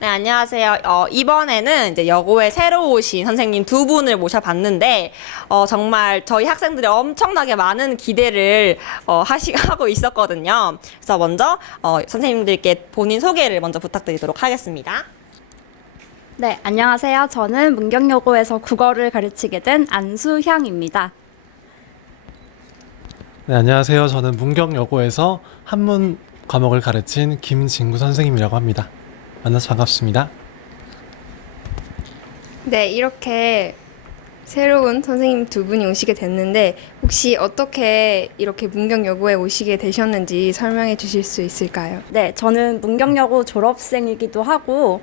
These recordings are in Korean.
네, 안녕하세요. 이번에는 이제 여고에 새로 오신 선생님 두 분을 모셔봤는데, 정말 저희 학생들이 엄청나게 많은 기대를 하고 있었거든요. 그래서 먼저 선생님들께 본인 소개를 먼저 부탁드리도록 하겠습니다. 네, 안녕하세요. 저는 문경여고에서 국어를 가르치게 된 안수향입니다. 네, 안녕하세요. 저는 문경여고에서 한문 과목을 가르친 김진구 선생님이라고 합니다. 만나서 반갑습니다. 네, 이렇게 새로운 선생님 두 분이 오시게 됐는데 혹시 어떻게 이렇게 문경여고에 오시게 되셨는지 설명해 주실 수 있을까요? 네, 저는 문경여고 졸업생이기도 하고,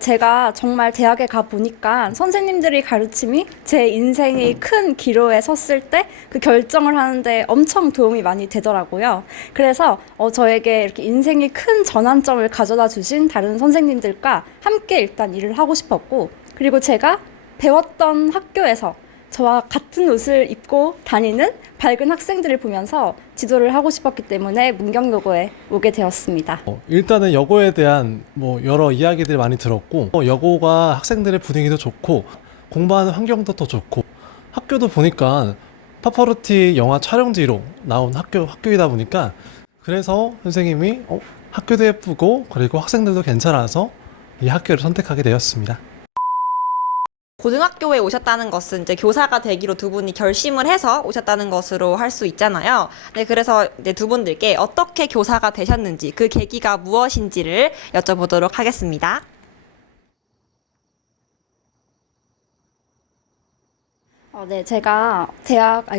제가 정말 대학에 가 보니까 선생님들이 가르침이 제 인생의 큰 기로에 섰을 때 그 결정을 하는데 엄청 도움이 많이 되더라고요. 그래서 저에게 이렇게 인생의 큰 전환점을 가져다 주신 다른 선생님들과 함께 일단 일을 하고 싶었고, 그리고 제가 배웠던 학교에서 저와 같은 옷을 입고 다니는 밝은 학생들을 보면서 지도를 하고 싶었기 때문에 문경여고에 오게 되었습니다. 일단은 여고에 대한 여러 이야기들 많이 들었고, 여고가 학생들의 분위기도 좋고 공부하는 환경도 더 좋고, 학교도 보니까 파파로티 영화 촬영지로 나온 학교이다 보니까, 그래서 선생님이 학교도 예쁘고 그리고 학생들도 괜찮아서 이 학교를 선택하게 되었습니다. 고등학교에 오셨다는 것은 이제 교사가 되기로 두 분이 결심을 해서 오셨다는 것으로 할 수 있잖아요. 네, 그래서 이제 두 분들께 어떻게 교사가 되셨는지, 그 계기가 무엇인지를 여쭤보도록 하겠습니다. 네, 제가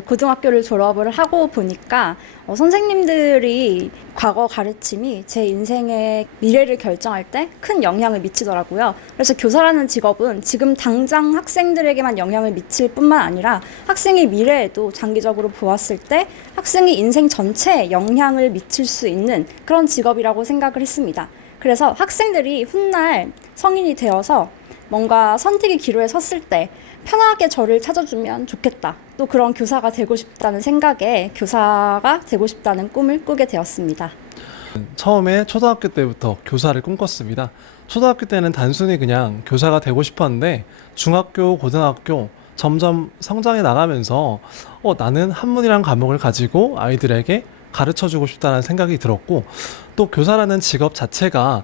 고등학교를 졸업을 하고 보니까 선생님들이 과거 가르침이 제 인생의 미래를 결정할 때 큰 영향을 미치더라고요. 그래서 교사라는 직업은 지금 당장 학생들에게만 영향을 미칠 뿐만 아니라 학생의 미래에도 장기적으로 보았을 때 학생의 인생 전체에 영향을 미칠 수 있는 그런 직업이라고 생각을 했습니다. 그래서 학생들이 훗날 성인이 되어서 뭔가 선택의 기로에 섰을 때 편하게 저를 찾아주면 좋겠다. 또 그런 교사가 되고 싶다는 생각에 교사가 되고 싶다는 꿈을 꾸게 되었습니다. 처음에 초등학교 때부터 교사를 꿈꿨습니다. 초등학교 때는 단순히 그냥 교사가 되고 싶었는데, 중학교, 고등학교 점점 성장해 나가면서 나는 한문이라는 과목을 가지고 아이들에게 가르쳐주고 싶다는 생각이 들었고, 또 교사라는 직업 자체가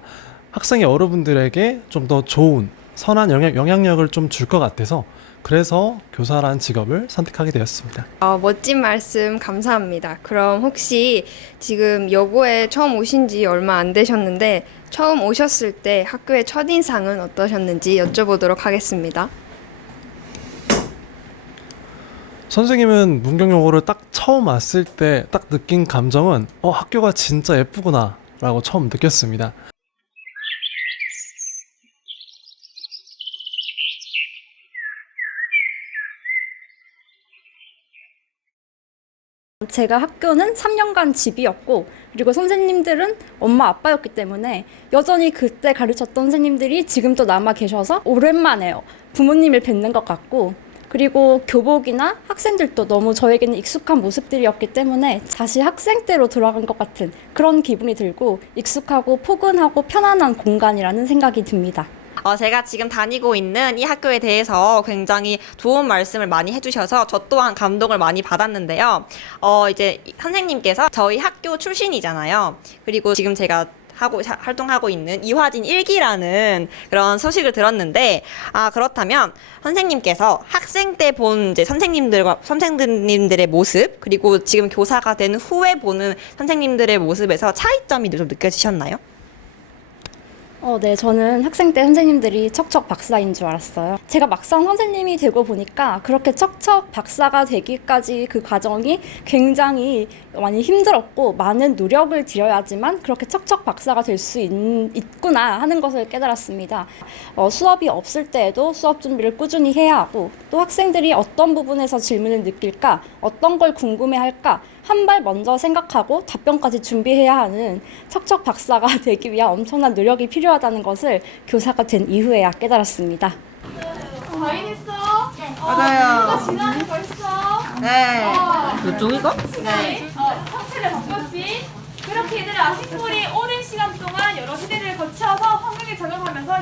학생의 여러분들에게 좀 더 좋은 선한 영향력을 좀 줄 것 같아서, 그래서 교사라는 직업을 선택하게 되었습니다. 멋진 말씀 감사합니다. 그럼 혹시 지금 여고에 처음 오신 지 얼마 안 되셨는데 처음 오셨을 때 학교의 첫인상은 어떠셨는지 여쭤보도록 하겠습니다. 선생님은 문경여고를 딱 처음 왔을 때 딱 느낀 감정은 학교가 진짜 예쁘구나 라고 처음 느꼈습니다. 제가 학교는 3년간 집이었고, 그리고 선생님들은 엄마 아빠였기 때문에 여전히 그때 가르쳤던 선생님들이 지금 또 남아 계셔서 오랜만에 부모님을 뵙는 것 같고, 그리고 교복이나 학생들도 너무 저에게는 익숙한 모습들이었기 때문에 다시 학생 때로 돌아간 것 같은 그런 기분이 들고, 익숙하고 포근하고 편안한 공간이라는 생각이 듭니다. 제가 지금 다니고 있는 이 학교에 대해서 굉장히 좋은 말씀을 많이 해주셔서 저 또한 감동을 많이 받았는데요. 이제 선생님께서 저희 학교 출신이잖아요. 그리고 지금 제가 활동하고 있는 이화진 1기라는 그런 소식을 들었는데, 그렇다면 선생님께서 학생 때 본 이제 선생님들의 모습, 그리고 지금 교사가 된 후에 보는 선생님들의 모습에서 차이점이 좀 느껴지셨나요? 네, 저는 학생 때 선생님들이 척척 박사인 줄 알았어요. 제가 막상 선생님이 되고 보니까 그렇게 척척 박사가 되기까지 그 과정이 굉장히 많이 힘들었고, 많은 노력을 들여야지만 그렇게 척척 박사가 될 수 있구나 하는 것을 깨달았습니다. 수업이 없을 때에도 수업 준비를 꾸준히 해야 하고, 또 학생들이 어떤 부분에서 질문을 느낄까, 어떤 걸 궁금해할까 한 발 먼저 생각하고 답변까지 준비해야 하는 척척 박사가 되기 위한 엄청난 노력이 필요하다는 것을 교사가 된 이후에야 깨달았습니다. 과잉했어? 맞아요. 이거 지나니 벌써? 네. 이쪽이거? 네. 형태를 바꿨지? 그렇게 얘들아, 식물이 오랜 시간 동안 여러 시대를 거쳐서 환경에 적응하면서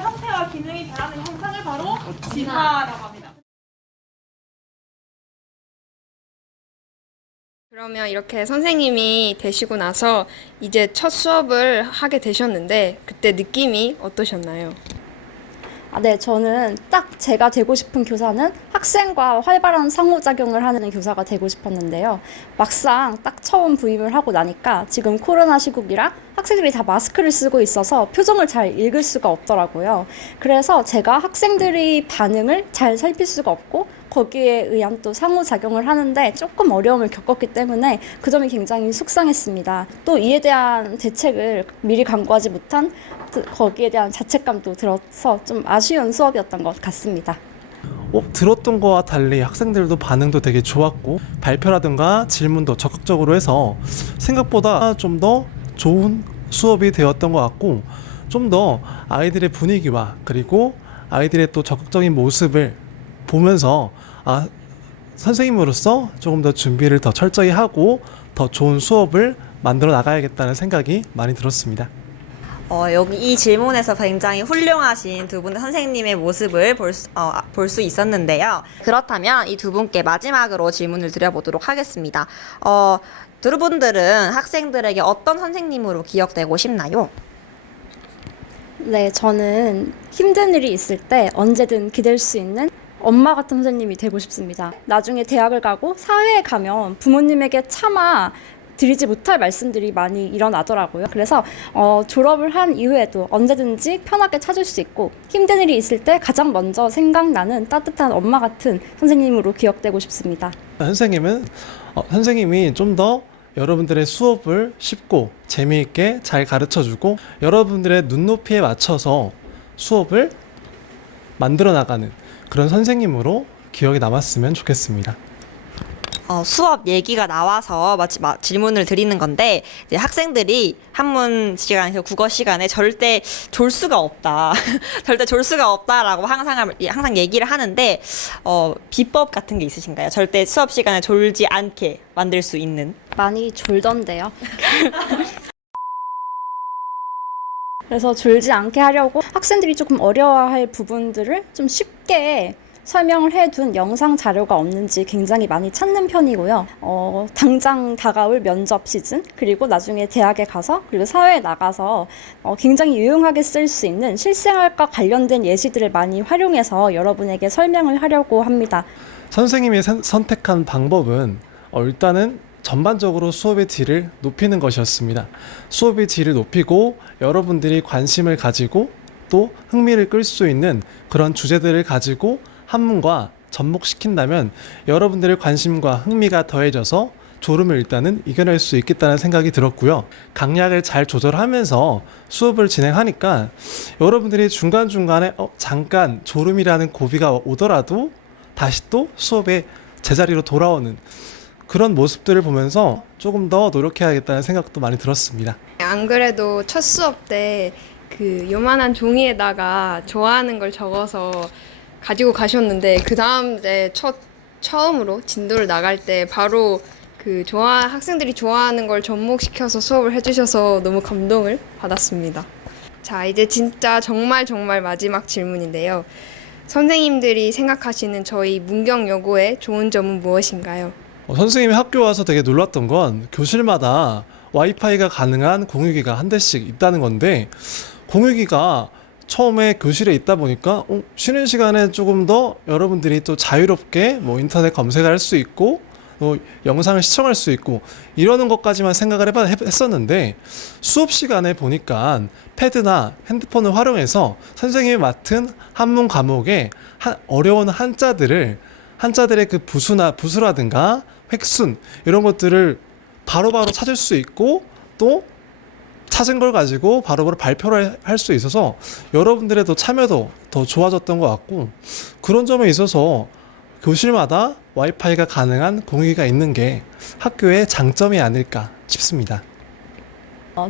진화라고 합니다. 그러면 이렇게 선생님이 되시고 나서 이제 첫 수업을 하게 되셨는데 그때 느낌이 어떠셨나요? 네, 저는 딱 제가 되고 싶은 교사는 학생과 활발한 상호작용을 하는 교사가 되고 싶었는데요. 막상 딱 처음 부임을 하고 나니까 지금 코로나 시국이라 학생들이 다 마스크를 쓰고 있어서 표정을 잘 읽을 수가 없더라고요. 그래서 제가 학생들의 반응을 잘 살필 수가 없고 거기에 의한 또 상호작용을 하는데 조금 어려움을 겪었기 때문에 그 점이 굉장히 속상했습니다. 또 이에 대한 대책을 미리 강구하지 못한 거기에 대한 자책감도 들어서 좀 아쉬운 수업이었던 것 같습니다. 들었던 거와 달리 학생들도 반응도 되게 좋았고 발표라든가 질문도 적극적으로 해서 생각보다 좀 더 좋은 수업이 되었던 것 같고 좀 더 아이들의 분위기와 그리고 아이들의 또 적극적인 모습을 보면서 선생님으로서 조금 더 준비를 더 철저히 하고 더 좋은 수업을 만들어 나가야겠다는 생각이 많이 들었습니다. 여기 이 질문에서 굉장히 훌륭하신 두 분의 선생님의 모습을 볼 수 있었는데요. 그렇다면 이 두 분께 마지막으로 질문을 드려보도록 하겠습니다. 두 분들은 학생들에게 어떤 선생님으로 기억되고 싶나요? 네, 저는 힘든 일이 있을 때 언제든 기댈 수 있는 엄마 같은 선생님이 되고 싶습니다. 나중에 대학을 가고 사회에 가면 부모님에게 차마 드리지 못할 말씀들이 많이 일어나더라고요. 그래서 졸업을 한 이후에도 언제든지 편하게 찾을 수 있고 힘든 일이 있을 때 가장 먼저 생각나는 따뜻한 엄마 같은 선생님으로 기억되고 싶습니다. 선생님이 좀 더 여러분들의 수업을 쉽고 재미있게 잘 가르쳐주고 여러분들의 눈높이에 맞춰서 수업을 만들어 나가는 그런 선생님으로 기억에 남았으면 좋겠습니다. 수업 얘기가 나와서 질문을 드리는 건데 이제 학생들이 한문 시간에서 국어 시간에 절대 졸 수가 없다. 절대 졸 수가 없다라고 항상 얘기를 하는데 비법 같은 게 있으신가요? 절대 수업 시간에 졸지 않게 만들 수 있는. 많이 졸던데요. 그래서 졸지 않게 하려고 학생들이 조금 어려워할 부분들을 좀 쉽게 설명을 해둔 영상 자료가 없는지 굉장히 많이 찾는 편이고요. 당장 다가올 면접 시즌, 그리고 나중에 대학에 가서, 그리고 사회에 나가서 굉장히 유용하게 쓸 수 있는 실생활과 관련된 예시들을 많이 활용해서 여러분에게 설명을 하려고 합니다. 선생님이 선택한 방법은 일단은 전반적으로 수업의 질을 높이는 것이었습니다. 수업의 질을 높이고 여러분들이 관심을 가지고 또 흥미를 끌 수 있는 그런 주제들을 가지고 한문과 접목시킨다면 여러분들의 관심과 흥미가 더해져서 졸음을 일단은 이겨낼 수 있겠다는 생각이 들었고요. 강약을 잘 조절하면서 수업을 진행하니까 여러분들이 중간중간에 잠깐 졸음이라는 고비가 오더라도 다시 또 수업의 제자리로 돌아오는 그런 모습들을 보면서 조금 더 노력해야겠다는 생각도 많이 들었습니다. 안 그래도 첫 수업 때 그 요만한 종이에다가 좋아하는 걸 적어서 가지고 가셨는데 그 다음 때 처음으로 진도를 나갈 때 바로 학생들이 좋아하는 걸 접목시켜서 수업을 해주셔서 너무 감동을 받았습니다. 자, 이제 진짜 정말 마지막 질문인데요. 선생님들이 생각하시는 저희 문경여고의 좋은 점은 무엇인가요? 선생님이 학교 와서 되게 놀랐던 건 교실마다 와이파이가 가능한 공유기가 한 대씩 있다는 건데 공유기가 처음에 교실에 있다 보니까 쉬는 시간에 조금 더 여러분들이 또 자유롭게 인터넷 검색을 할 수 있고 영상을 시청할 수 있고 이러는 것까지만 생각을 했었는데 수업 시간에 보니까 패드나 핸드폰을 활용해서 선생님이 맡은 한문 과목의 어려운 한자들의 그 부수라든가 획순 이런 것들을 바로바로 찾을 수 있고 또 찾은 걸 가지고 바로바로 발표를 할 수 있어서 여러분들의 참여도 더 좋아졌던 것 같고 그런 점에 있어서 교실마다 와이파이가 가능한 공유기가 있는 게 학교의 장점이 아닐까 싶습니다.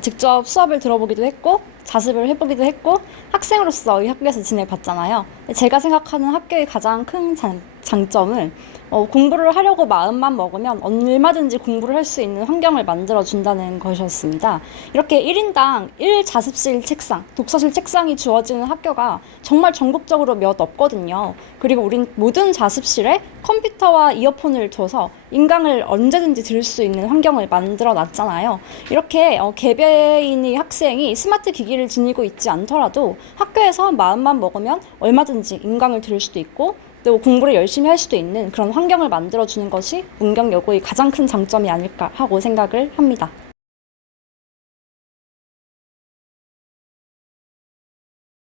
직접 수업을 들어보기도 했고 자습을 해보기도 했고 학생으로서 이 학교에서 지내봤잖아요. 제가 생각하는 학교의 가장 큰 장점은 공부를 하려고 마음만 먹으면 얼마든지 공부를 할 수 있는 환경을 만들어준다는 것이었습니다. 이렇게 1인당 1자습실 책상, 독서실 책상이 주어지는 학교가 정말 전국적으로 몇 없거든요. 그리고 우린 모든 자습실에 컴퓨터와 이어폰을 둬서 인강을 언제든지 들을 수 있는 환경을 만들어 놨잖아요. 이렇게 개개인의 학생이 스마트 기기를 지니고 있지 않더라도 학교에서 마음만 먹으면 얼마든지 인강을 들을 수도 있고 또 공부를 열심히 할 수도 있는 그런 환경을 만들어주는 것이 문경여고의 가장 큰 장점이 아닐까 하고 생각을 합니다.